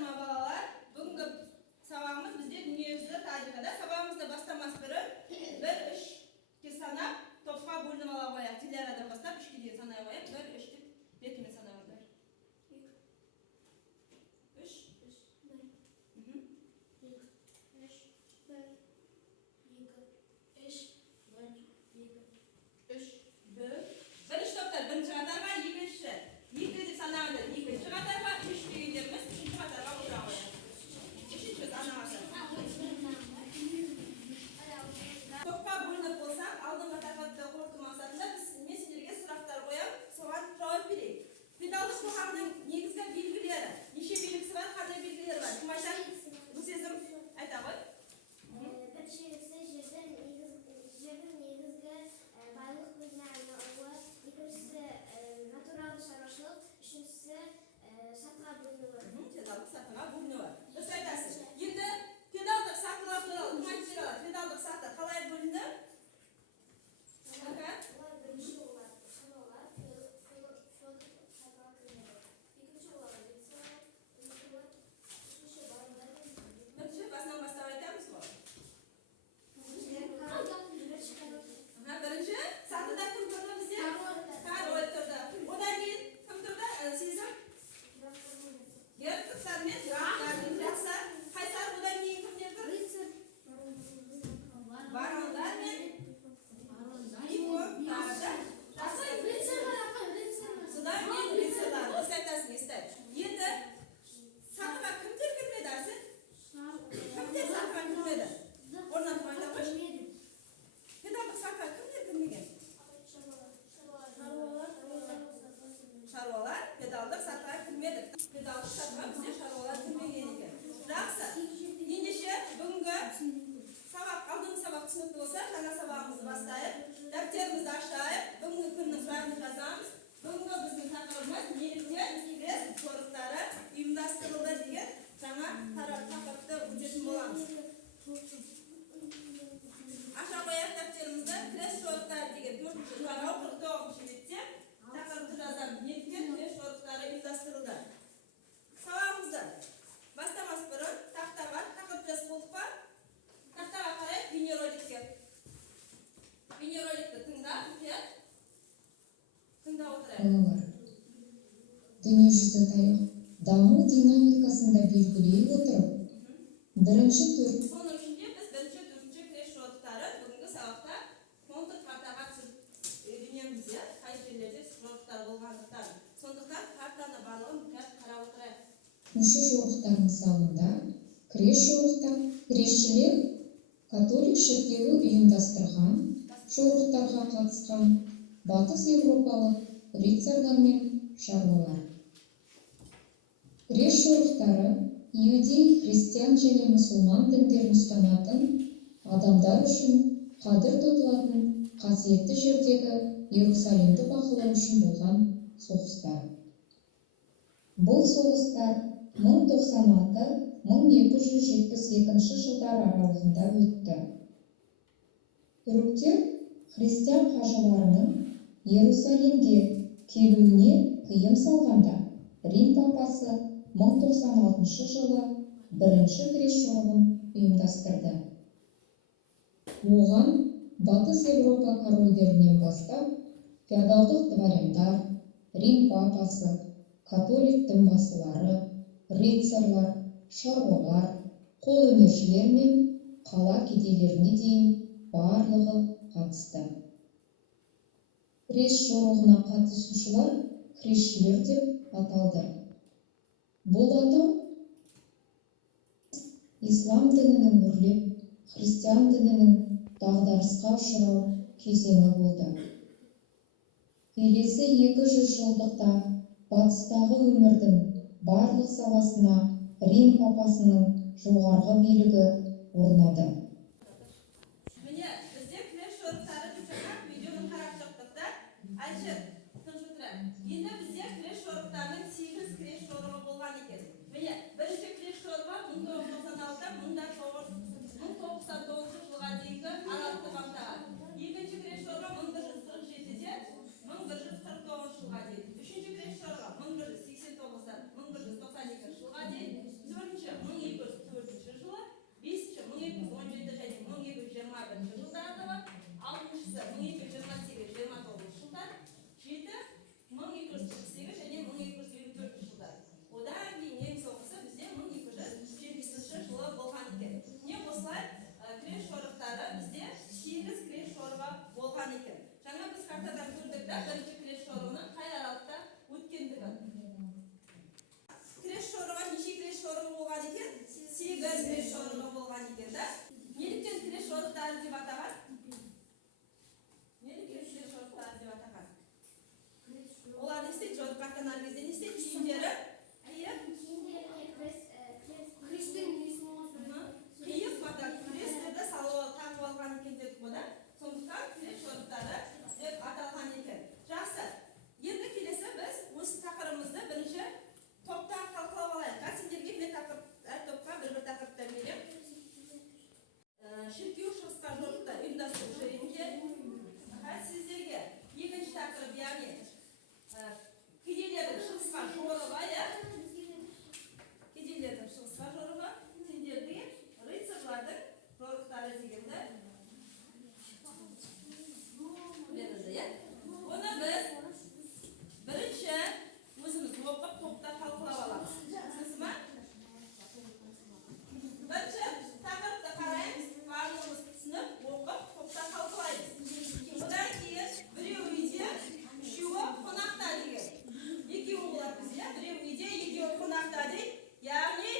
Саламатсыздар ма балалар? Бүгінгі сабағымыз бізде дүниежүзі тарихында. Сабағымызды бастамас бұрын 1-3-ке санап топқа бөлініп ала қояйық. Телеарадан бастап 3-ке дейін санай қояйық. 1-3 деп бетімен санай қояйық. 1-3 топтар бірінші қатарға, екінші деп санағанда екінші қатарға, 3 дегендеріміз үшінші қатарға отыра қояйық. Үшінші санағанда. Топқа бөлініп болсақ, алдыңғы тақырыпты қорыту мақсатында мен сендерге сұрақтар қоямын, соған жауап берейік. Феодалдық қоғамның негізгі белгілері, неше белгісі бар, қандай белгілері бар? Кім айтады? Bu сезім айта ғой. Біріншісі жердің негізгі байлық көзіне айналуы, екіншісі натуралды шаруашылық, үшіншісі сатыға бөлінуі. Феодалдық сатыға бөлінуі. Дұрыс айтасыз. Енді феодалдық сатылар туралы кім айтып бере алады? Феодалдық саты қалай бөлінді? Бірінші олар шаруалар, сатыға кірмеді. Екінші олар үшінші балалар. Бірінші басынан бастап айтамыз ғой. Бірінші сатыда кім тұрды бізде? Король тұрды. Одан кейін кім тұрды? Сезім? Герцогтар мен графтар. Жақсы. Қайсар одан кейін кімдер тұр? Барондар мен виконттар. Жақсы. Содан кейін рыцарьлар. Дұрыс айтасың, Естай. Енді сатыға кімдер кірмеді арсен? Кімдер сатыға кірмеді? Орнан тұрып айта қойшы. Феодалдық сатыға кімдер кірмеген? Шаруалар феодалдық сатыға кірмеді. Феодалдық сатыға бізде шаруалар кірмеген екен. Жақсы. Ендеше бүгінгі сабақ, алдыңғы сабақ түсінікті болса, жаңа сабағымызды бастайық. Дәптерімізді ашайық. Бүгінгі күннің сұрағын жазамыз. Бүгінгі біздің тақырыбымыз неліктен крест жорықтары ұйымдастырылды деген жаңа тақырыпты өтетін боламыз. Аша қояйық дәптерімізді. Крест жорықтары деген 4-ші тарау 49-ші бетте тақырыпты жазамыз. Неліктен крест жорықтары ұйымдастырылды. Сабағымызды бастамас бұрын тақта бар. Тақырып жазып болдық па? Тақтаға қарайық бейнероликке. Бейнероликті тыңдап, тыңдап отырайық. Дүниежүзі даму динамикасында белгілей отырып, бірінші түр. Соның ішінде біз бірінші, төртінші крест жорықтары бүгінгі сабақта контур картаға түсіріп үйренеміз, қай жерлерде жорықтар болғандықтан. Сондықтан картаны барлығын мұқият қарап отырайық. Мүше жорықтар мысалында крест жорықтар крестшілер католик шіркеуі ұйымдастырған жорықтарға қатысқан батыс европалық рыцарьлар мен шаруалар. Крест жорықтары иудей, христиан және мұсылман діндерін ұстанатын адамдар үшін қадір тұтылатын қасиетті жердегі Иерусалимді бақылау үшін болған соғыстар. Бұл соғыстар 1096-1272 жылдар аралығында өтті. Түріктер христиан қажыларының Иерусалимге келуіне тыйым салғанда, Рим папасы 1096 жылы бірінші крест жорығын ұйымдастырды. Оған Батыс Европа корольдерінен бастап феодалдық дворяндар, Рим папасы, католик дінбасылары, рыцарьлар, шаруалар, қолөнершілер мен қала кедейлеріне дейін барлығы қатысты. Крест жорығына қатысушылар крестшілер деп аталды. Бұл атау ислам дінінің өрлеп, христиан дінінің дағдарысқа ұшырау кезеңі болды. Келесі 200 жылдықта батыстағы өмірдің барлық саласына Рим папасының жоғарғы билігі орнады. Міне, бізде крест жорықтары деп жаңа видеоны қарап шықтық та, Айшыр, тыңшы тұра. Енді бізде крест жорықтарының 8 крест жорығы болған екен. Міне, бірінші крест жорығы 1996-та 1999 жылға дейінгі аралықты қамтыған. Екінші крест жорығы 1147-де 1149 жылға дейін. Үшінші крест жорығы 1189-дан 1192 жылға дейін. бір күрес жорығы болған екен да. Неліктен күрес жорықтары деп атаған? Неліктен күрес жорықтары деп атаған? Олар не істейді? Жорыққа аттанар кезде не істейді? Киімдері киіп, қиып күрестерді тағып алған екен дедік қой да. Сондықтан күрес жорықтары деп аталған екен. Жақсы. Енді келесі біз осы тақырыбымызды бірінші топта талқылап алайық. Сендерге мен әр топқа бір тақырыптар беремін. Шіркеу шығысқа жорықты ұйымдастырушы ретінде сіздерге екінші тақырып, яғни кедейлердің шығысқа жорығы, кедейлердің шығысқа жорығы, сендерге рыцарлардың жорықтары дегенді берілді. Оны біз бірінші өзіміз оқып топта талқылап аламыз. Түсінсіз ме? Бірінші тақырыпты қараймыз, барлығымыз түсініп, оқып топта талқылаймыз. Одан кейін біреу үйде, үшеуі қонақта деген. Екеуі болады бізде, біреу үйде, екеуі қонақта дейді. Яғни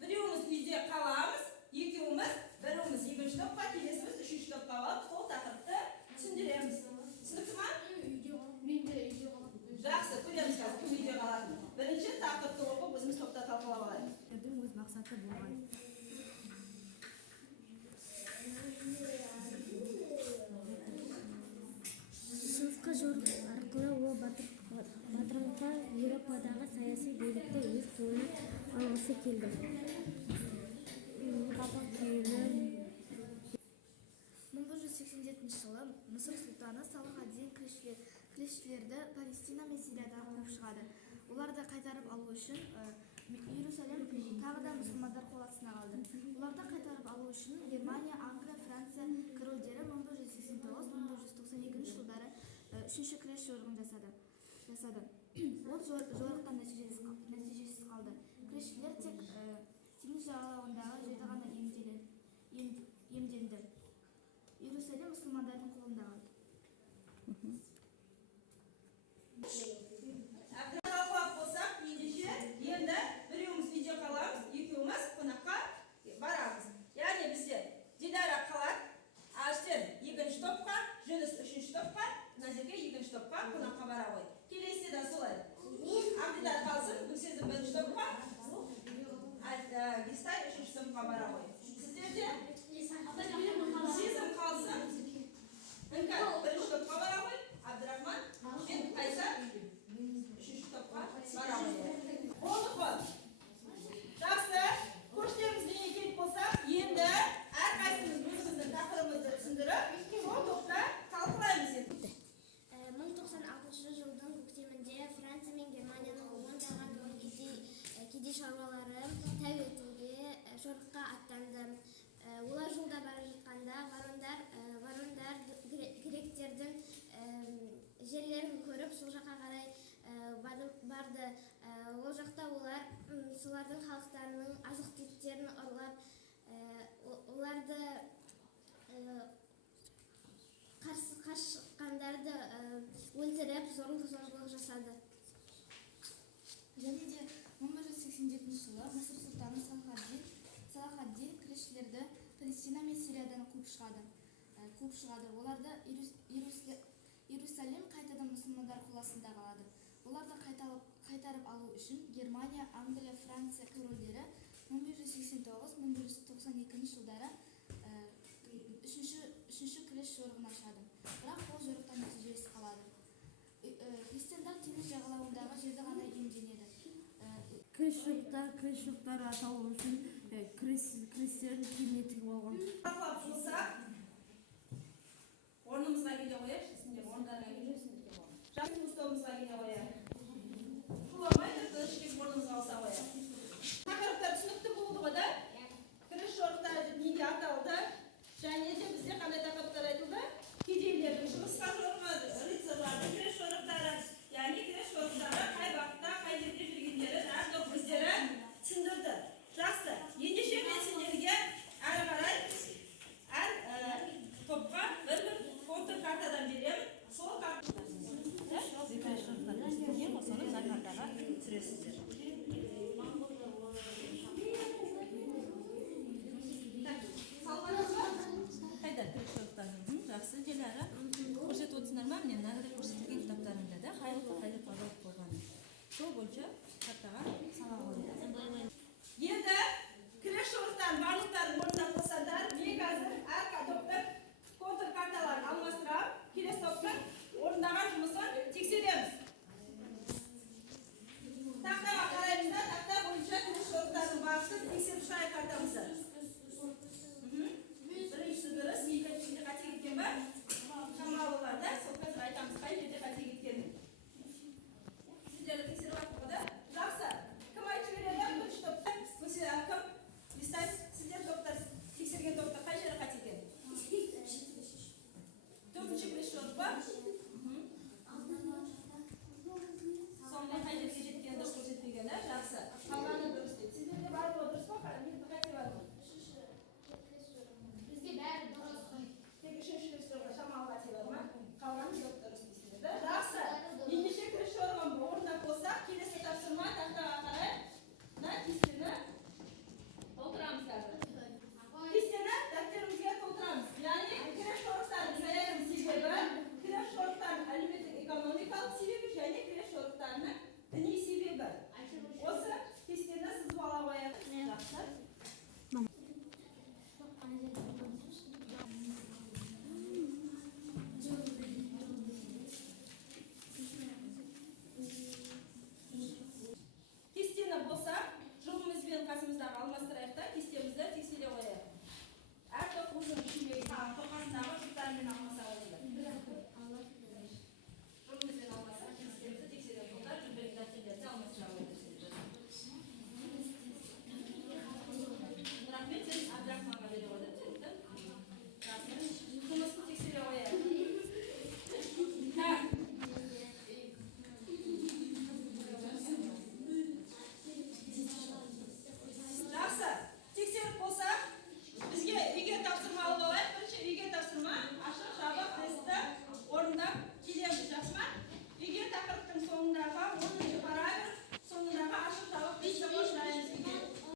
біреуіміз үйде қаламыз, екеуіміз, біріміз екінші топқа, келесіміз үшінші топқа алып, сол тақырыпты түсіндіреміз. Түсінікті ме? Жақсы, көреміз қазір кім үйде қалатын. Бірінші тақырыпты оқып, өзіміз топта талқылап алайық. Өз мақсаты болған. Шығысқа жорық арқылы ол батырлыққа Еуропадағы саяси билікті өз қолына алғысы келді. 1987 жылы Мысыр сұлтаны Салах ад-Дин кресшілерді Палестина мен Сириядан қуып шығады. Оларды қайтарып алу үшін Иерусалим тағы да мұсылмандар қол астына қалды. Оларды қайтарып алу үшін Германия, Англия, Франция корольдері 1989-1992 жылдары үшінші күрес жорығын жасады. Ол жорықтан нәтижесіз қалды. Күресшілер тек теңіз жағалауындағы жерде ғана иемденді. Иерусалим мұсылмандардың қолында қалды. Талқылап болсақ, ендеше енді біреуіміз үйде қаламыз, екеуіміз қонаққа барамыз. Яғни бізде Дидара қалады, Аштен екінші топқа, Жүніс үшінші топқа, Назерке екінші топқа қонаққа бара ғой. Келесі де солай. Абдидар қалсын, Гүлсезім бірінші топқа, Гистай үшінші топқа бара ғой. Сіздерде Сезім қалсын, Інкәл бірінші топқа бара ғой, Абдырахман мен Қайсар үшінші топқа бара ғой. Болды қой. Жақсы, көршілерімізбен келіп болсақ, енді әрқайсымыз өзіміздің тақырыбымызды түсіндіріп, сол топта талқылаймыз енді. 1996 жылдың көктемінде Франция мен Германияның ондаған кедей шаруалары тәу етуге жорыққа аттанды. Олар жолда бара жатқанда варондар гректердің жерлерін көріп, сол жаққа қарай барды. Ол жақта олар солардың халықтарының азық-түліктерін ұрлап, оларды қарсы шыққандарды өлтіріп, зорлық жасады. Және де 1987 жылы Мысыр сұлтаны Салах ад-Дин кресшілерді Палестина мен Сириядан қуып шығады. Оларды Иерусалим қайтадан мұсылмандар қол астында қалады. Оларды қайтарып алу үшін Германия, Англия, Франция корольдері 1989-1992 жылдары үшінші күрес жорығын ашады. Бірақ ол жорықтан нәтижесіз қалады. Христиандар теңіз жағалауындағы жерді ғана иемденеді. Күрес жорықтары аталу үшін күрестерін киіміне тігіп алған. Талқылап болсақ, орнымызға келе қояйық, сендер орындарыңа келесіңдер. Жақсы тобымызға келе қояйық. Құламайды, ішке орнымызға алса қояйық. Тақырыптар түсінікті болды ғой да? Күрес жорықтары деп неге аталды? Және де бізде қандай тақырыптар айтылды? Кедейлердің шығысқа жорығы, рыцарлардың күрес жорықтары, яғни күрес жорықтары қай уақытта, қай жерде жүргендері әртүрлі біздері түсіндірді. Жақсы. Ендеше мен сендерге әрі қарай әр топқа бір контр картадан беремін. Сол картадан сол бойынша картаға санау қойылды.